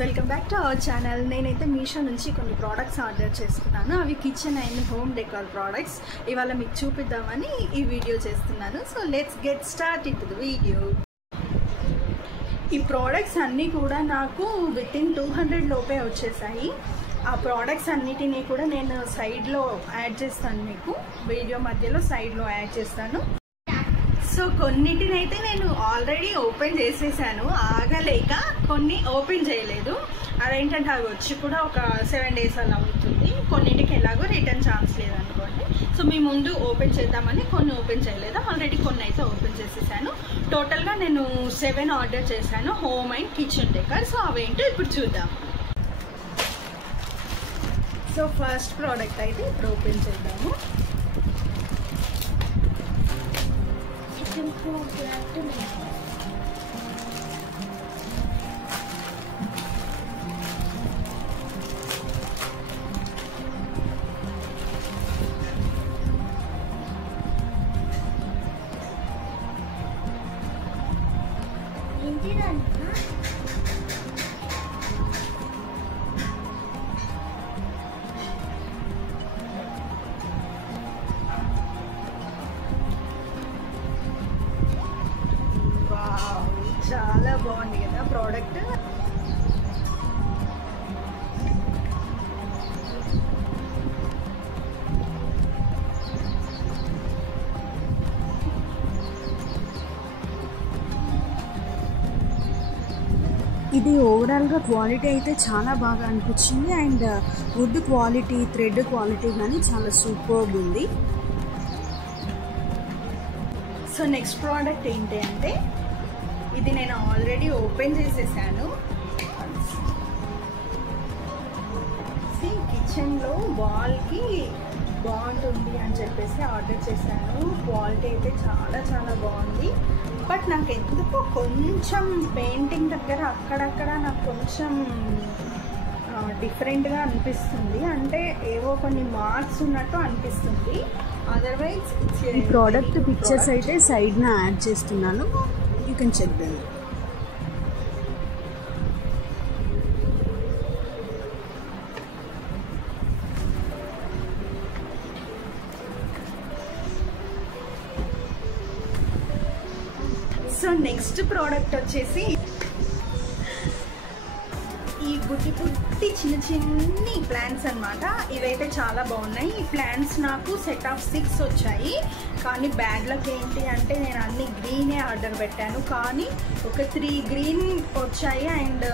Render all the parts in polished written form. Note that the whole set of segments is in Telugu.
Welcome back to our channel. నేనైతే మీషో నుంచి కొన్ని ప్రోడక్ట్స్ ఆర్డర్ చేసుకున్నాను. అవి kitchen and home decor products. ఇవాళ మీకు చూపిద్దామని ఈ వీడియో చేస్తున్నాను. So let's get start in to the video. ఈ ప్రోడక్ట్స్ అన్నీ కూడా నాకు వితిన్ 200 లోపే వచ్చేసాయి. ఆ ప్రోడక్ట్స్ అన్నిటినీ కూడా నేను సైడ్లో యాడ్ చేస్తాను, మీకు వీడియో మధ్యలో సైడ్లో యాడ్ చేస్తాను. సో కొన్నిటినైతే నేను ఆల్రెడీ ఓపెన్ చేసేసాను, ఆగలేక కొన్ని ఓపెన్ చేయలేదు. అదేంటంటే అవి వచ్చి కూడా ఒక 7 days అలా అవుతుంది. కొన్నిటికి ఎలాగో రిటర్న్ ఛాన్స్ లేదనుకోండి. సో మీ ముందు ఓపెన్ చేద్దామని కొన్ని ఓపెన్ చేయలేదు, ఆల్రెడీ కొన్ని అయితే ఓపెన్ చేసేసాను. టోటల్గా నేను 7 ఆర్డర్ చేశాను, home and kitchen decor. So అవేంటో ఇప్పుడు చూద్దాం. సో ఫస్ట్ ప్రోడక్ట్ అయితే ఇప్పుడు ఓపెన్ చేద్దాము. చాలా బాగుంది కదా ప్రోడక్ట్. ఇది ఓవరాల్గా క్వాలిటీ అయితే చాలా బాగా అనిపించింది. And wood quality, thread quality కానీ చాలా సూపర్గా ఉంది. సో నెక్స్ట్ ప్రోడక్ట్ ఏంటి అంటే, ఇది నేను ఆల్రెడీ ఓపెన్ చేసేసాను. కిచెన్లో వాల్కి బాగుంటుంది అని చెప్పేసి ఆర్డర్ చేశాను. క్వాలిటీ అయితే చాలా చాలా బాగుంది. బట్ నాకు ఎందుకో కొంచెం పెయింటింగ్ దగ్గర అక్కడక్కడ నాకు కొంచెం డిఫరెంట్గా అనిపిస్తుంది. అంటే ఏవో కొన్ని మార్క్స్ ఉన్నట్టు అనిపిస్తుంది. అదర్వైజ్ ఈ ప్రోడక్ట్ పిక్చర్స్ అయితే సైడ్న యాడ్ చేస్తున్నాను, you can check them. So next product వచ్చేసి ఈ బుట్టి బుట్టి చిన్ని ప్లాంట్స్ అనమాట. ఇవైతే చాలా బాగున్నాయి. ఈ ప్లాంట్స్ నాకు సెట్ ఆఫ్ 6 వచ్చాయి. కానీ బ్యాగ్లోకి ఏంటి అంటే నేను అన్ని గ్రీనే ఆర్డర్ పెట్టాను, కానీ ఒక 3 గ్రీన్ వచ్చాయి అండ్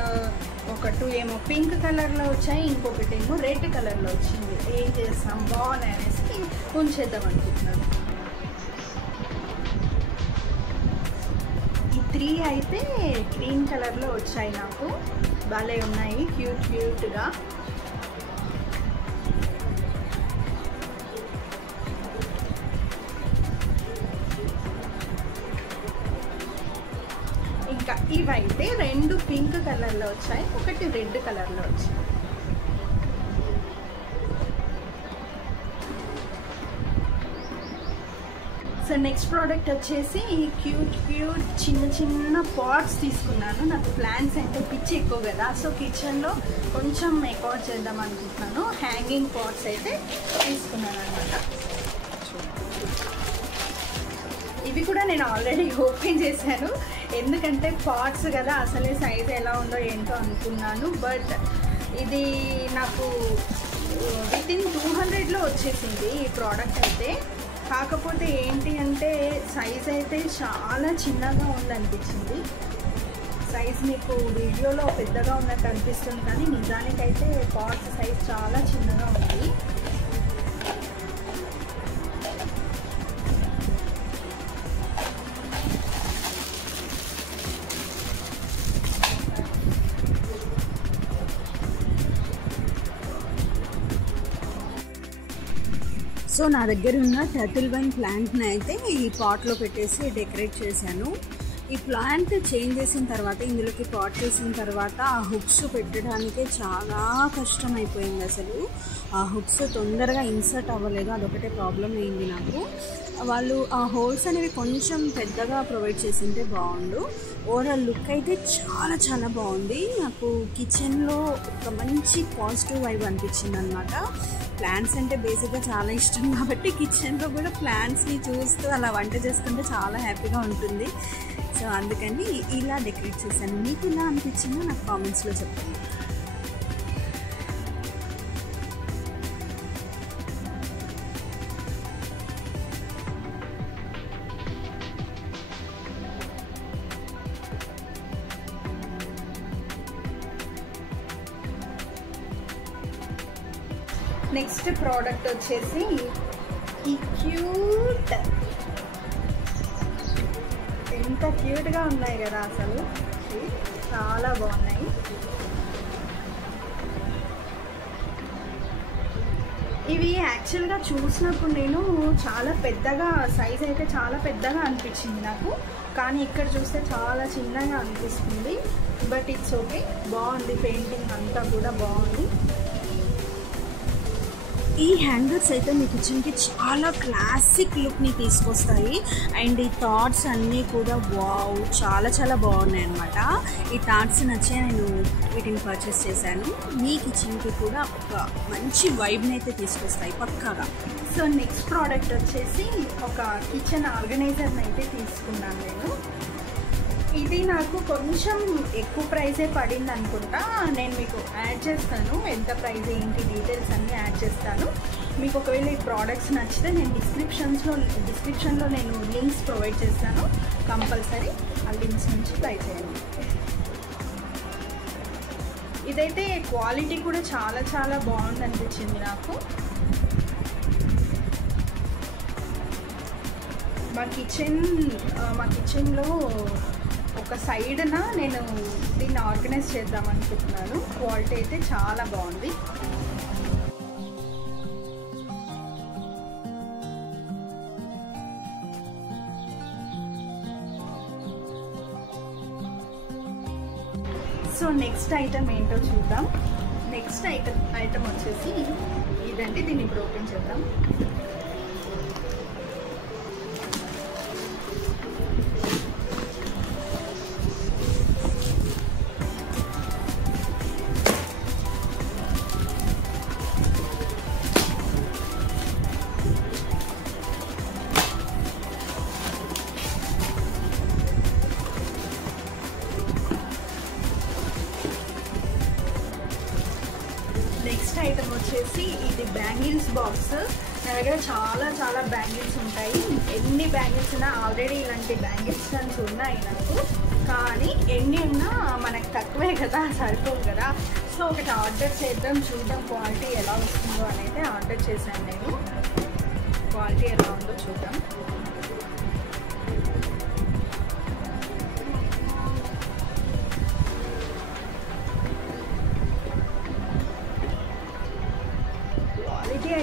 ఒక 2 ఏమో పింక్ కలర్లో వచ్చాయి, ఇంకొకటేమో రెడ్ కలర్లో వచ్చింది. ఏం చేస్తాం, బాగున్నాయి అనేసి ఉంచేద్దాం అనుకుంటున్నాను. 3 అయితే గ్రీన్ కలర్లో వచ్చాయి, నాకు భలే ఉన్నాయి, క్యూట్ క్యూట్గా. ఇంకా ఇవైతే 2 పింక్ కలర్లో వచ్చాయి, ఒకటి రెడ్ కలర్లో వచ్చాయి. సో నెక్స్ట్ ప్రోడక్ట్ వచ్చేసి క్యూట్ క్యూట్ చిన్న పాట్స్ తీసుకున్నాను. నాకు ప్లాంట్స్ అంటే పిచ్చి ఎక్కువ కదా, సో కిచెన్లో కొంచెం మేకౌట్ చేద్దాం అనుకుంటున్నాను. హ్యాంగింగ్ పాట్స్ అయితే తీసుకున్నాను అనమాట. ఇవి కూడా నేను ఆల్రెడీ ఓపెన్ చేశాను, ఎందుకంటే పాట్స్ కదా, అసలే సైజ్ ఎలా ఉందో ఏంటో అనుకున్నాను. బట్ ఇది నాకు వితిన్ 200లో వచ్చేసింది ఈ ప్రోడక్ట్ అయితే. కాకపోతే ఏంటి అంటే సైజ్ అయితే చాలా చిన్నగా ఉందనిపించింది. సైజ్ మీకు వీడియోలో పెద్దగా ఉన్నట్టు అనిపిస్తుంది, కానీ నిజానికైతే పాట్స్ సైజ్ చాలా చిన్నగా ఉంది. సో నా దగ్గర ఉన్న టర్టిల్ వైన్ ప్లాంట్ని అయితే ఈ పాట్లో పెట్టేసి డెకరేట్ చేశాను. ఈ ప్లాంట్ చేంజ్ చేసిన తర్వాత ఇందులోకి పాట్ చేసిన తర్వాత ఆ హుక్స్ పెట్టడానికే చాలా కష్టం అయిపోయింది. అసలు ఆ హుక్స్ తొందరగా ఇన్సర్ట్ అవ్వలేదు, అదొకటే ప్రాబ్లం అయింది నాకు. వాళ్ళు ఆ హోల్స్ అనేవి కొంచెం పెద్దగా ప్రొవైడ్ చేసింటే బాగుండు. ఓవరాల్ లుక్ అయితే చాలా చాలా బాగుంది. నాకు కిచెన్లో ఒక మంచి పాజిటివ్ వైబ్ అనిపించింది అనమాట. ప్లాంట్స్ అంటే బేసిక్గా చాలా ఇష్టం కాబట్టి కిచెన్లో కూడా ప్లాంట్స్ని చూస్తూ అలా వంట చేసుకుంటే చాలా హ్యాపీగా ఉంటుంది. సో అందుకని ఇలా డెకరేట్ చేశాను. మీకు ఇలా అనిపించిందో నాకు కామెంట్స్లో చెప్పండి. నెక్స్ట్ ప్రోడక్ట్ వచ్చేసి ఈ క్యూట్, ఎంత క్యూట్గా ఉన్నాయి కదా, అసలు చాలా బాగున్నాయి. ఇవి యాక్చువల్గా చూసినప్పుడు నేను చాలా పెద్దగా సైజ్ అయితే చాలా పెద్దగా అనిపించింది నాకు, కానీ ఇక్కడ చూస్తే చాలా చిన్నగా అనిపిస్తుంది. బట్ ఇట్స్ ఓకే, బాగుంది. పెయింటింగ్ అంతా కూడా బాగుంది. ఈ హ్యాంగర్స్ అయితే మీ కిచెన్కి చాలా క్లాసిక్ లుక్ని తీసుకొస్తాయి. అండ్ ఈ థాట్స్ అన్నీ కూడా వావ్ చాలా చాలా బాగున్నాయి అన్నమాట. ఈ థాట్స్ నచ్చే నేను వీటిని పర్చేస్ చేశాను. మీ కిచెన్కి కూడా ఒక మంచి వైబ్ని అయితే తీసుకొస్తాయి పక్కాగా. సో నెక్స్ట్ ప్రోడక్ట్ వచ్చేసి ఒక కిచెన్ ఆర్గనైజర్ని అయితే తీసుకున్నాను నేను. ఇది నాకు కొంచెం ఎక్కువ ప్రైజే పడింది అనుకుంటా. నేను మీకు యాడ్ చేస్తాను, ఎంత ప్రైజ్ ఏంటి డీటెయిల్స్ అన్నీ యాడ్ చేస్తాను. మీకు ఒకవేళ ఈ ప్రోడక్ట్స్ నచ్చితే నేను డిస్క్రిప్షన్లో నేను లింక్స్ ప్రొవైడ్ చేస్తాను. కంపల్సరీ ఆ లింక్స్ నుంచి ట్రై చేయండి. ఇదైతే క్వాలిటీ కూడా చాలా చాలా బాగుంది అనిపించింది నాకు. మా కిచెన్లో ఒక సైడ్న నేను దీన్ని ఆర్గనైజ్ చేద్దాం అనుకుంటున్నాను. క్వాలిటీ అయితే చాలా బాగుంది. సో నెక్స్ట్ ఐటమ్ ఏంటో చూద్దాం. నెక్స్ట్ ఐటమ్ వచ్చేసి ఇదండి. దీన్ని ఇప్పుడు ఓపెన్ చేద్దాం. నెక్స్ట్ ఐటమ్ వచ్చేసి ఇది బ్యాంగిల్స్ బాక్స్. నా దగ్గర చాలా చాలా బ్యాంగిల్స్ ఉంటాయి. ఎన్ని బ్యాంగిల్స్ ఉన్నా ఆల్రెడీ ఇలాంటి బ్యాంగిల్స్ అని ఉన్నాయి నాకు. కానీ ఎన్ని ఉన్నా మనకు తక్కువే కదా, సరిపోవు కదా. సో ఒకటి ఆర్డర్ చేద్దాం, చూద్దాం క్వాలిటీ ఎలా వస్తుందో అనేది ఆర్డర్ చేశాను నేను. క్వాలిటీ ఎలా ఉందో చూద్దాం.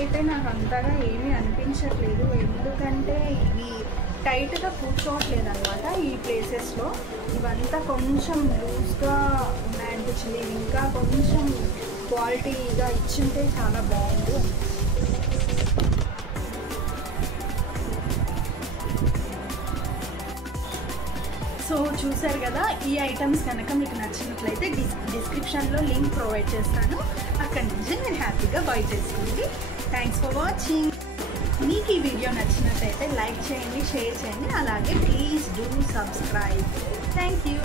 అయితే నాకు అంతగా ఏమీ అనిపించట్లేదు, ఎందుకంటే ఇవి టైట్గా కూర్చోవట్లేదు అనమాట. ఈ ప్లేసెస్లో ఇవంతా కొంచెం లూజ్గా ఉన్నాయనిపించింది. ఇంకా కొంచెం క్వాలిటీగా ఇచ్చింటే చాలా బాగుంది. సో చూసారు కదా, ఈ ఐటమ్స్ కనుక మీకు నచ్చినట్లయితే డిస్క్రిప్షన్లో లింక్ ప్రొవైడ్ చేస్తాను. అక్కడి నుంచి మీరు హ్యాపీగా బై చేసుకోండి. Thanks for watching. మీకు ఈ వీడియో నచ్చినట్లయితే లైక్ చేయండి, షేర్ చేయండి, అలాగే please do subscribe. Thank you.